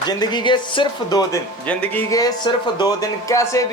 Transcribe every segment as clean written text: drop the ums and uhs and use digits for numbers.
जिंदगी के सिर्फ 2 दिन, जिंदगी के सिर्फ 2 दिन कैसे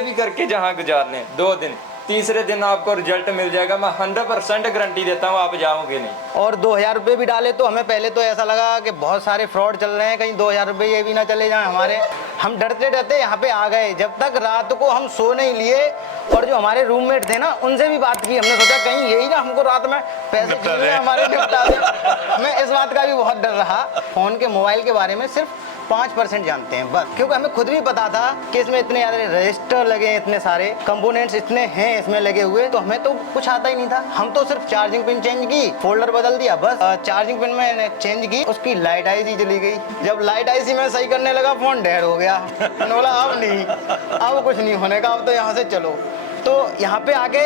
भी करके जहां गुजारने 2 दिन, तीसरे दिन आपको रिजल्ट मिल जाएगा। मैं 100% गारंटी देता हूँ, आप जाओगे नहीं। और 2000 रुपये भी डाले तो हमें पहले तो ऐसा लगा कि बहुत सारे फ्रॉड चल रहे हैं, कहीं 2000 रुपये ये भी ना चले जाएं हमारे। हम डरते डरते यहाँ पे आ गए। जब तक रात को हम सो नहीं लिए और जो हमारे रूममेट थे ना उनसे भी बात की, हमने सोचा कहीं यही ना हमको रात में पैसे छीन हमारे निपटा दें। मैं इस बात का भी बहुत डर रहा। फ़ोन के मोबाइल के बारे में सिर्फ 5% जानते हैं बस, क्योंकि हमें खुद भी पता था कि इसमें इतने ज़्यादा रजिस्टर लगे हैं, इतने सारे कंपोनेंट्स इतने हैं इसमें लगे हुए, तो हमें तो कुछ आता ही नहीं था। हम तो सिर्फ चार्जिंग पिन चेंज की, फोल्डर बदल दिया बस। चार्जिंग पिन मैंने चेंज की, उसकी लाइट आईसी चली गई। जब लाइट आईसी में सही करने लगा फ़ोन डेड हो गया। मैंने बोला अब नहीं, अब कुछ नहीं होने का, अब तो यहाँ से चलो। तो यहाँ पे आके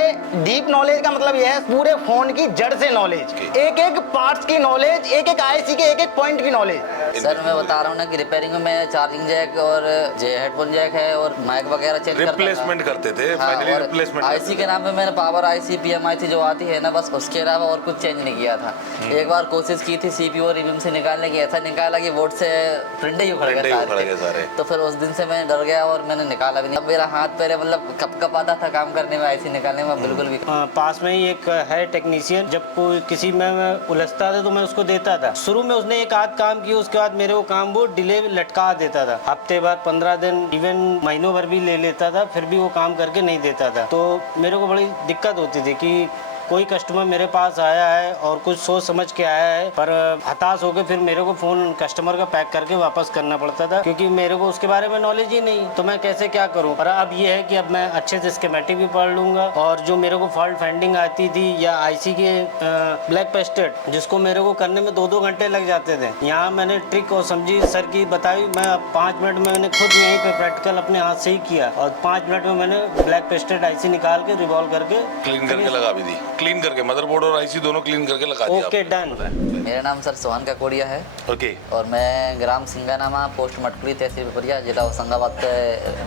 डीप नॉलेज का मतलब यह है पूरे फ़ोन की जड़ से नॉलेज, एक एक पार्ट्स की नॉलेज, एक एक आईसी के एक एक पॉइंट की नॉलेज। सर मैं बता रहा हूँ ना कि रिपेयरिंग में चार्जिंग जैक और हेडफोन जैक है और माइक वगैरह चेंज रिप्लेसमेंट करते थे। फाइनली रिप्लेसमेंट आईसी के नाम पे मैंने पावर आईसी पीएमआईसी जो आती है ना, बस उसके अलावा और कुछ चेंज नहीं किया था। एक बार कोशिश की थी सीपीयू और ईवीएम से निकालने की, ऐसा निकाला कि बोर्ड से प्रिंट ही उखड़ गए सारे। तो फिर उस दिन से मैं डर गया और मैंने निकाला भी नहीं। अब मेरा हाथ पैर मतलब कप आता था काम करने में, आईसी निकालने में बिल्कुल भी। पास में ही एक है टेक्नीशियन, जब कोई किसी में उलझता था तो मैं उसको देता था। शुरू में उसने एक आध काम किया, उसके बाद मेरे को काम वो डिले लटका देता था। हफ्ते बाद 15 दिन इवन महीनों भर भी ले लेता था, फिर भी वो काम करके नहीं देता था। तो मेरे को बड़ी दिक्कत होती थी कि कोई कस्टमर मेरे पास आया है और कुछ सोच समझ के आया है, पर हताश होकर फिर मेरे को फ़ोन कस्टमर का पैक करके वापस करना पड़ता था, क्योंकि मेरे को उसके बारे में नॉलेज ही नहीं, तो मैं कैसे क्या करूं। पर अब ये है कि अब मैं अच्छे से स्कीमेटिक भी पढ़ लूँगा, और जो मेरे को फॉल्ट फाइंडिंग आती थी या आईसी के ब्लैक पेस्टेड जिसको मेरे को करने में 2-2 घंटे लग जाते थे, यहाँ मैंने ट्रिक और समझी सर की बताई। मैं 5 मिनट में मैंने खुद यहीं पर प्रैक्टिकल अपने हाथ से ही किया, और 5 मिनट में मैंने ब्लैक पेस्टेड आईसी निकाल के रिवॉल्व करके क्लीन करके लगा भी दी। क्लीन करके मदरबोर्ड और आईसी दोनों क्लीन करके लगा दिया। Okay done. मेरा नाम सर सोहन काकोड़िया है। ओके। और मैं ग्राम सिंगानामा, पोस्ट मटकुली, तहसील पिपरिया, जिला होशंगाबाद से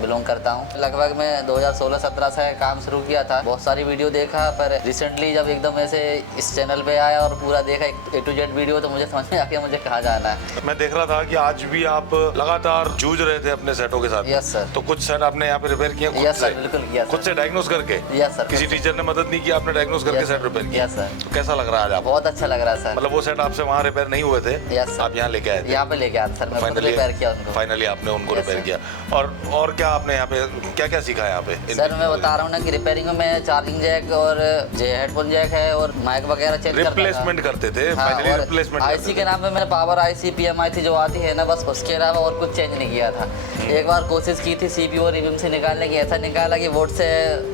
बिलोंग करता हूँ। लगभग मैं 2016-17 से काम शुरू किया था। बहुत सारी वीडियो देखा, पर रिसेंटली जब एकदम ऐसे इस चैनल पे आया और पूरा देखा A to Z वीडियो, तो मुझे समझ में आ गया मुझे कहाँ जाना है। मैं देख रहा था कि आज भी आप लगातार जूझ रहे थे अपने सेटों के साथ। Yes sir. तो कुछ सेट आपने यहाँ पे रिपेयर किया? यस सर, बिल्कुल किया। खुद से डायग्नोस करके? Yes sir. किसी टीचर ने मदद नहीं की, आपने डायग्नोस करके सेट रिपेयर किया? Yes sir. तो कैसा लग रहा है आज आपको? बहुत अच्छा लग रहा है सर। मतलब वो सेट आपसे वहाँ रिपेयर नहीं हुए थे? Yes sir. आप यहाँ लेके आए थे? यहाँ पे लेके आए सर, मैं खुद रिपेयर किया उनको। फाइनली आपने उनको रिपेयर किया। और क्या आपने यहाँ पे क्या क्या सीखा है यहाँ पे? सर मैं बता रहा हूँ ना कि रिपेयरिंग में चार्जिंग जैक और हेडफोन जैक है और माइक वगैरह चेंज रिप्लेसमेंट करते थे। फाइनली रिप्लेसमेंट आईसी के नाम पे मैंने पावर आईसी पीएमआईसी जो आती है ना, बस उसके अलावा और कुछ चेंज नहीं किया था। एक बार कोशिश की थी सीपीयू और ईवीएम से निकालने की, ऐसा निकाला कि बोर्ड से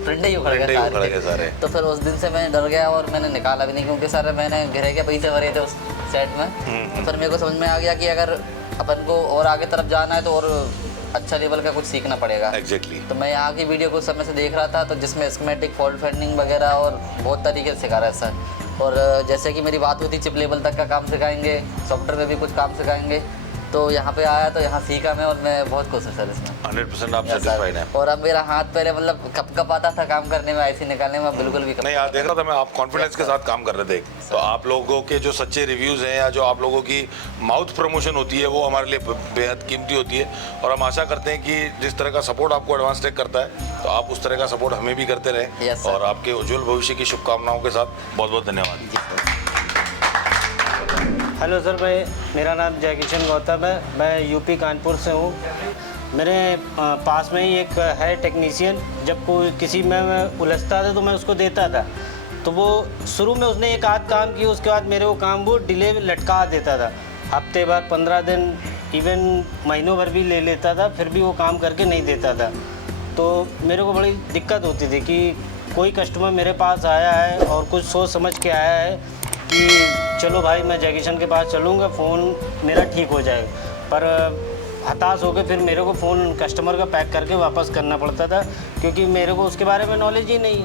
प्रिंट ही उखड़ गए सारे। तो फिर उस दिन से मैं डर गया और मैंने निकाला भी नहीं, क्योंकि सर मैंने घिरे के पैसे भरे थे उस सेट में। तो फिर मेरे को समझ में आ गया कि अगर अपन को और आगे तरफ जाना है तो और अच्छा लेवल का कुछ सीखना पड़ेगा। एग्जैक्टली। तो मैं यहाँ की वीडियो कुछ समय से देख रहा था, तो जिसमें स्कीमेटिक, फॉल्ट फाइंडिंग वगैरह और बहुत तरीके से सिखा रहा है सर। और जैसे कि मेरी बात हुई थी चिप लेवल तक का काम सिखाएंगे, सॉफ्टवेयर में भी कुछ काम सिखाएंगे, तो यहाँ पे आया तो यहाँ सीखा मैं, और मैं बहुत खुश हूँ सर इसमें। 100% आप सेटिस्फाइड हैं? और अब मेरा हाथ पहले मतलब कप आता था काम करने में, आईसी निकालने में बिल्कुल भी नहीं। यार देख रहा था मैं, आप कॉन्फिडेंस के साथ काम कर रहे थे। तो आप लोगों के जो सच्चे रिव्यूज़ हैं या जो आप लोगों की माउथ प्रमोशन होती है, वो हमारे लिए बेहद कीमती होती है। और हम आशा करते हैं कि जिस तरह का सपोर्ट आपको एडवांस टेक करता है, तो आप उस तरह का सपोर्ट हमें भी करते रहें। और आपके उज्जवल भविष्य की शुभकामनाओं के साथ बहुत बहुत धन्यवाद। हेलो सर, मेरा नाम जयकिशन गौतम है। मैं यूपी कानपुर से हूँ। मेरे पास में ही एक है टेक्नीशियन, जब कोई किसी में उलझता था तो मैं उसको देता था। तो वो शुरू में उसने एक आध काम किया, उसके बाद मेरे को काम वो डिले लटका देता था। हफ्ते बाद 15 दिन इवन महीनों भर भी ले लेता था, फिर भी वो काम करके नहीं देता था। तो मेरे को बड़ी दिक्कत होती थी कि कोई कस्टमर मेरे पास आया है और कुछ सोच समझ के आया है कि चलो भाई मैं जयकिशन के पास चलूँगा, फ़ोन मेरा ठीक हो जाएगा, पर हताश होकर फिर मेरे को फ़ोन कस्टमर का पैक करके वापस करना पड़ता था, क्योंकि मेरे को उसके बारे में नॉलेज ही नहीं,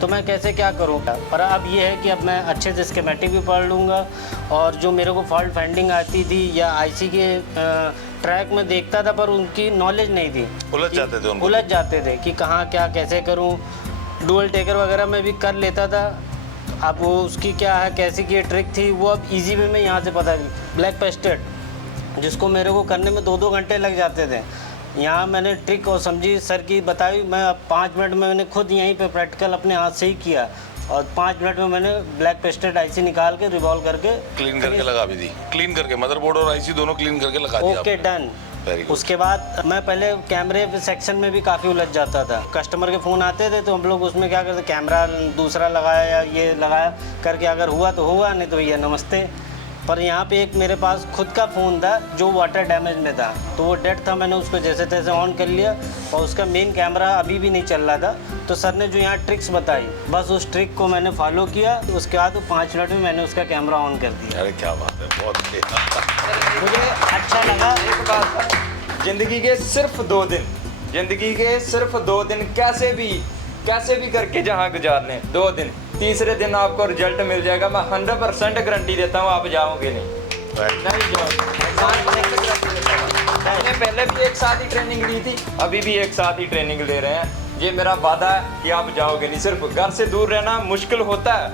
तो मैं कैसे क्या करूँ। पर अब ये है कि अब मैं अच्छे से स्कीमेटिक भी पढ़ लूँगा, और जो मेरे को फॉल्ट फाइंडिंग आती थी या आईसी के ट्रैक में देखता था, पर उनकी नॉलेज नहीं थी, उलझ जाते थे कि कहाँ क्या कैसे करूँ। डुअल टेकर वगैरह में भी कर लेता था, अब वो उसकी क्या है कैसे की ट्रिक थी वो अब इजी वे में यहाँ से पता। ब्लैक पेस्टेड जिसको मेरे को करने में 2-2 घंटे लग जाते थे। यहाँ मैंने ट्रिक और समझी सर की बताई, मैं 5 मिनट में मैंने खुद यहीं पे प्रैक्टिकल अपने हाथ से ही किया और 5 मिनट में मैंने ब्लैक पेस्टेड आईसी निकाल के रिवॉल्व करके क्लीन करके लगा भी दी, क्लीन करके मदरबोर्ड और आईसी दोनों क्लीन करके लगा दिया। Okay done. Very good. उसके बाद मैं पहले कैमरे सेक्शन में भी काफ़ी उलझ जाता था। कस्टमर के फ़ोन आते थे तो हम लोग उसमें क्या करते, कैमरा दूसरा लगाया या ये लगाया करके अगर हुआ तो हुआ, नहीं तो भैया नमस्ते। पर यहाँ पे एक मेरे पास खुद का फ़ोन था जो वाटर डैमेज में था, तो वो डेड था, मैंने उसको जैसे तैसे ऑन कर लिया और उसका मेन कैमरा अभी भी नहीं चल रहा था। तो सर ने जो यहाँ ट्रिक्स बताई, बस उस ट्रिक को मैंने फॉलो किया, उसके बाद 5 मिनट में मैंने उसका कैमरा ऑन कर दिया। अरे क्या बात है, बहुत बढ़िया। मुझे अच्छा लगा। एक बात, जिंदगी के सिर्फ 2 दिन, जिंदगी के सिर्फ 2 दिन कैसे भी करके जहाँ गुजारने, 2 दिन, तीसरे दिन आपको रिजल्ट मिल जाएगा। मैं 100% गारंटी देता हूँ, आप जाओगे नहीं जाओगे। मैंने पहले भी एक साथ ही ट्रेनिंग ली थी, अभी भी एक साथ ही ट्रेनिंग ले रहे हैं। ये मेरा वादा है कि आप जाओगे नहीं। सिर्फ घर से दूर रहना मुश्किल होता है,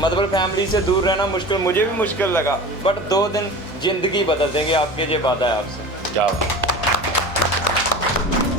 मतलब फैमिली से दूर रहना मुश्किल, मुझे भी मुश्किल लगा, बट 2 दिन जिंदगी बदल देंगे आपके, ये वादा है आपसे। क्या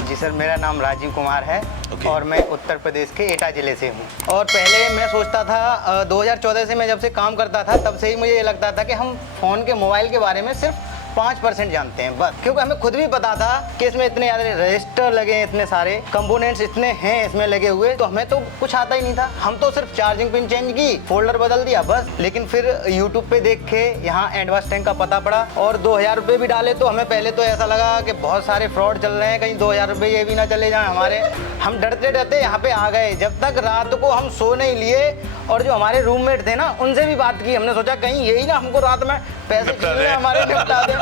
जी सर, मेरा नाम राजीव कुमार है। Okay. और मैं उत्तर प्रदेश के एटा ज़िले से हूँ। और पहले मैं सोचता था 2014 से मैं जब से काम करता था तब से ही मुझे ये लगता था कि हम फ़ोन के मोबाइल के बारे में सिर्फ 5% जानते हैं बस, क्योंकि हमें खुद भी पता था कि इसमें इतने ज़्यादा रजिस्टर लगे हैं, इतने सारे कंपोनेंट्स इतने हैं इसमें लगे हुए, तो हमें तो कुछ आता ही नहीं था। हम तो सिर्फ चार्जिंग पिन चेंज की, फोल्डर बदल दिया बस। लेकिन फिर यूट्यूब पे देख के यहाँ एडवांस टैंक का पता पड़ा और 2000 रुपये भी डाले तो हमें पहले तो ऐसा लगा कि बहुत सारे फ्रॉड चल रहे हैं, कहीं 2000 रुपये ये भी ना चले जाएँ हमारे। हम डरते डरते यहाँ पे आ गए, जब तक रात को हम सो नहीं लिए और जो हमारे रूममेट थे ना उनसे भी बात की। हमने सोचा कहीं यही ना हमको रात में पैसे छीन हमारे निपटा दे।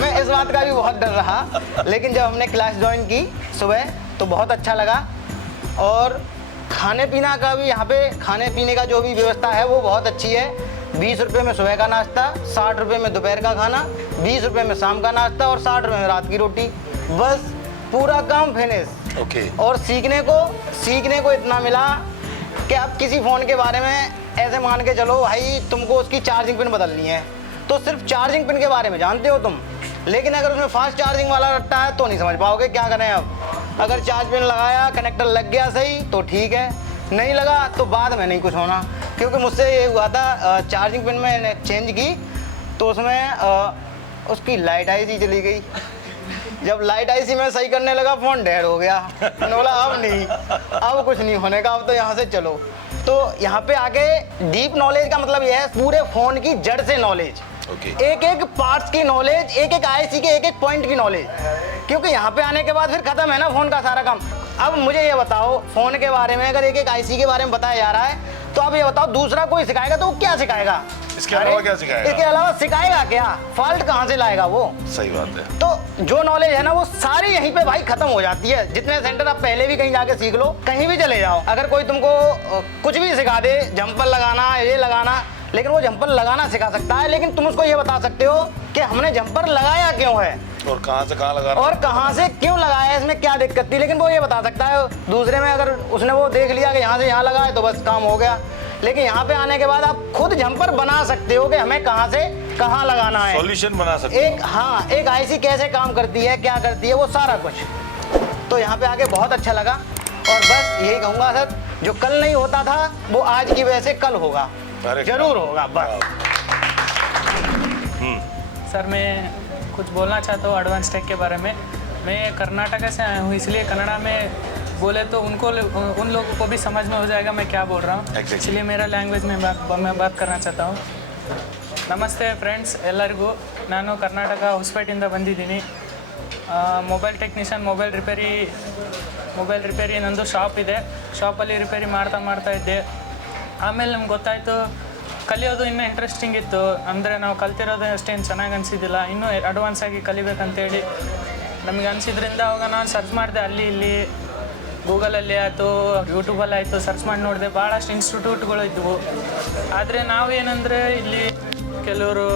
मैं इस बात का भी बहुत डर रहा, लेकिन जब हमने क्लास ज्वाइन की सुबह तो बहुत अच्छा लगा। और खाने पीना का भी यहाँ पे, खाने पीने का जो भी व्यवस्था है वो बहुत अच्छी है। 20 रुपये में सुबह का नाश्ता, 60 रुपये में दोपहर का खाना, 20 रुपये में शाम का नाश्ता और 60 रुपये में रात की रोटी, बस पूरा काम फिनिश। ओके। और सीखने को इतना मिला कि आप किसी फ़ोन के बारे में ऐसे मान के चलो भाई तुमको उसकी चार्जिंग पिन बदलनी है तो सिर्फ चार्जिंग पिन के बारे में जानते हो तुम, लेकिन अगर उसमें फास्ट चार्जिंग वाला रट्टा है तो नहीं समझ पाओगे क्या करें। अब अगर चार्ज पिन लगाया, कनेक्टर लग गया सही तो ठीक है, नहीं लगा तो बाद में नहीं कुछ होना। क्योंकि मुझसे ये हुआ था, चार्जिंग पिन मैंने चेंज की तो उसमें उसकी लाइट आईसी चली गई। जब लाइट आईसी में सही करने लगा फ़ोन डेड हो गया। मैंने बोला अब नहीं, अब कुछ नहीं होने का, अब तो यहाँ से चलो। तो यहाँ पे आके डीप नॉलेज का मतलब यह है पूरे फ़ोन की जड़ से नॉलेज, एक एक पार्ट्स की नॉलेज, एक एक आईसी के एक एक पॉइंट की नॉलेज। क्योंकि यहाँ पे आने के बाद फिर खत्म है ना फ़ोन का सारा काम। अब मुझे ये बताओ, फ़ोन के बारे में अगर एक एक आईसी के बारे में बताया जा रहा है तो अब ये बताओ दूसरा कोई सिखाएगा तो वो क्या सिखाएगा? इसके अलावा क्या सिखाएगा? इसके अलावा सिखाएगा क्या? फॉल्ट कहाँ से लाएगा वो? सही बात है। तो जो नॉलेज है ना वो सारी यहीं पे भाई खत्म हो जाती है। जितने सेंटर आप पहले भी कहीं जाके सीख लो, कहीं भी चले जाओ, अगर कोई तुमको कुछ भी सिखा दे, जंपर लगाना, ये लगाना, लेकिन वो जंपर लगाना सिखा सकता है, लेकिन तुम उसको ये बता सकते हो कि हमने जंपर लगाया क्यों है और कहाँ से कहाँ लगा और कहाँ से क्यों लगाया, इसमें क्या दिक्कत थी, लेकिन वो ये बता सकता है। दूसरे में अगर उसने वो देख लिया कि यहाँ से यहाँ लगा है तो बस काम हो गया, लेकिन यहाँ पे आने के बाद आप खुद जंपर बना सकते हो कि हमें कहाँ से कहाँ लगाना है, सॉल्यूशन बना सकते हो। एक हाँ एक आईसी कैसे काम करती है, क्या करती है, वो सारा कुछ। तो यहाँ पे आके बहुत अच्छा लगा और बस यही कहूँगा सर, जो कल नहीं होता था वो आज की वजह से कल होगा, जरूर होगा बस। सर मैं कुछ बोलना चाहता हूँ एडवांस टेक के बारे में। मैं कर्नाटक से आया हूँ, इसलिए कन्नड़ा में बोले तो उन लोगों को भी समझ में हो जाएगा मैं क्या बोल रहा हूँ। इसलिए मेरा लैंग्वेज में मैं बात करना चाहता हूँ। ನಮಸ್ತೆ ಫ್ರೆಂಡ್ಸ್ ಎಲ್ಲರಿಗೂ, ನಾನು ಕರ್ನಾಟಕ ಹೊಸಪೇಟೆಯಿಂದ ಬಂದಿದ್ದೀನಿ. ಮೊಬೈಲ್ ಟೆಕ್ನಿಷಿಯನ್, ಮೊಬೈಲ್ ರಿಪೇರಿ ನಂದು ಶಾಪ್ ಇದೆ. ಶಾಪಲ್ಲಿ ರಿಪೇರಿ ಮಾಡ್ತಾ ಇದ್ದೆ. ಆಮೇಲೆ ನಮ್ಗೆ ಗೊತ್ತಾಯಿತು ಕಲಿಯೋದು ಇನ್ನೂ ಇಂಟ್ರೆಸ್ಟಿಂಗ್ ಇತ್ತು. ಅಂದರೆ ನಾವು ಕಲ್ತಿರೋದು ಅಷ್ಟೇನು ಚೆನ್ನಾಗಿ ಅನಿಸಿದ್ದಿಲ್ಲ, ಇನ್ನೂ ಅಡ್ವಾನ್ಸ್ ಆಗಿ ಕಲಿಬೇಕಂತೇಳಿ ನಮಗೆ ಅನಿಸಿದ್ರಿಂದ ಅವಾಗ ನಾನು ಸರ್ಚ್ ಮಾಡಿದೆ, ಅಲ್ಲಿ ಇಲ್ಲಿ ಗೂಗಲಲ್ಲಿ ಆಯಿತು, ಯೂಟ್ಯೂಬಲ್ಲಿ ಆಯಿತು, ಸರ್ಚ್ ಮಾಡಿ ನೋಡಿದೆ. ಭಾಳಷ್ಟು ಇನ್ಸ್ಟಿಟ್ಯೂಟ್ಗಳು ಇದ್ದವು. ಆದರೆ ನಾವೇನಂದರೆ ಇಲ್ಲಿ ಕೆಲವರು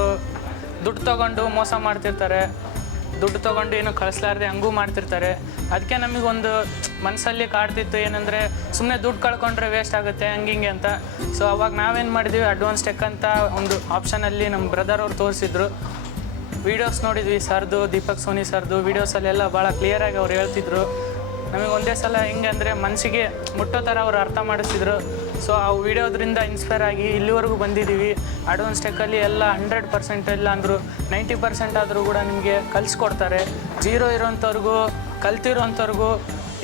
ದುಡ್ಡು ತೊಗೊಂಡು ಮೋಸ ಮಾಡ್ತಿರ್ತಾರೆ, ದುಡ್ಡು ತೊಗೊಂಡು ಏನೋ ಕಳಿಸ್ಲಾರ್ದೆ ಹಂಗೂ ಮಾಡ್ತಿರ್ತಾರೆ. ಅದಕ್ಕೆ ನಮಗೊಂದು ಮನಸ್ಸಲ್ಲಿ ಕಾಡ್ತಿತ್ತು ಏನಂದರೆ ಸುಮ್ಮನೆ ದುಡ್ಡು ಕಳ್ಕೊಂಡ್ರೆ ವೇಸ್ಟ್ ಆಗುತ್ತೆ ಹಂಗಿಂಗೆ ಅಂತ. ಸೊ ಅವಾಗ ನಾವೇನು ಮಾಡಿದ್ವಿ, ಅಡ್ವಾನ್ಸ್ ಟೆಕ್ ಅಂತ ಒಂದು ಆಪ್ಷನಲ್ಲಿ ನಮ್ಮ ಬ್ರದರ್ ಅವ್ರು ತೋರಿಸಿದ್ರು. ವೀಡಿಯೋಸ್ ನೋಡಿದ್ವಿ ಸರ್ದು, ದೀಪಕ್ ಸೋನಿ ಸರ್ದು ವೀಡಿಯೋಸಲ್ಲೆಲ್ಲ ಭಾಳ ಕ್ಲಿಯರಾಗಿ ಅವ್ರು ಹೇಳ್ತಿದ್ರು. ನಮಗೆ ಒಂದೇ ಸಲ ಹೆಂಗೆ ಅಂದರೆ ಮನಸ್ಸಿಗೆ ಮುಟ್ಟೋ ಥರ ಅವ್ರು ಅರ್ಥ ಮಾಡಿಸಿದ್ರು. ಸೊ ಆ ವಿಡಿಯೋದ್ರಿಂದ ಇನ್ಸ್ಪೈರ್ ಆಗಿ ಇಲ್ಲಿವರೆಗೂ ಬಂದಿದ್ದೀವಿ. ಅಡ್ವಾನ್ಸ್ ಟೆಕ್ಕಲ್ಲಿ ಎಲ್ಲ 100% ಇಲ್ಲ ಅಂದರು 90% ಆದರೂ ಕೂಡ ನಿಮಗೆ ಕಲಿಸ್ಕೊಡ್ತಾರೆ. ಜೀರೋ ಇರೋಂಥವ್ರಿಗೂ ಕಲ್ತಿರೋಂಥವ್ರಿಗೂ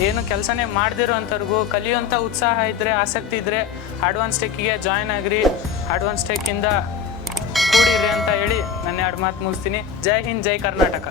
ಏನು ಕೆಲಸನೇ ಮಾಡದಿರೋಂಥವ್ರಿಗೂ ಕಲಿಯೋಂಥ ಉತ್ಸಾಹ ಇದ್ದರೆ, ಆಸಕ್ತಿ ಇದ್ದರೆ ಅಡ್ವಾನ್ಸ್ ಟೆಕ್ಕಿಗೆ ಜಾಯ್ನ್ ಆಗಿರಿ. ಅಡ್ವಾನ್ಸ್ ಟೆಕ್ಕಿಂದ ಕೂಡಿರಿ ಅಂತ ಹೇಳಿ ನನ್ನ 2 ಮಾತು ಮುಗಿಸ್ತೀನಿ. ಜೈ ಹಿಂದ್, ಜೈ ಕರ್ನಾಟಕ.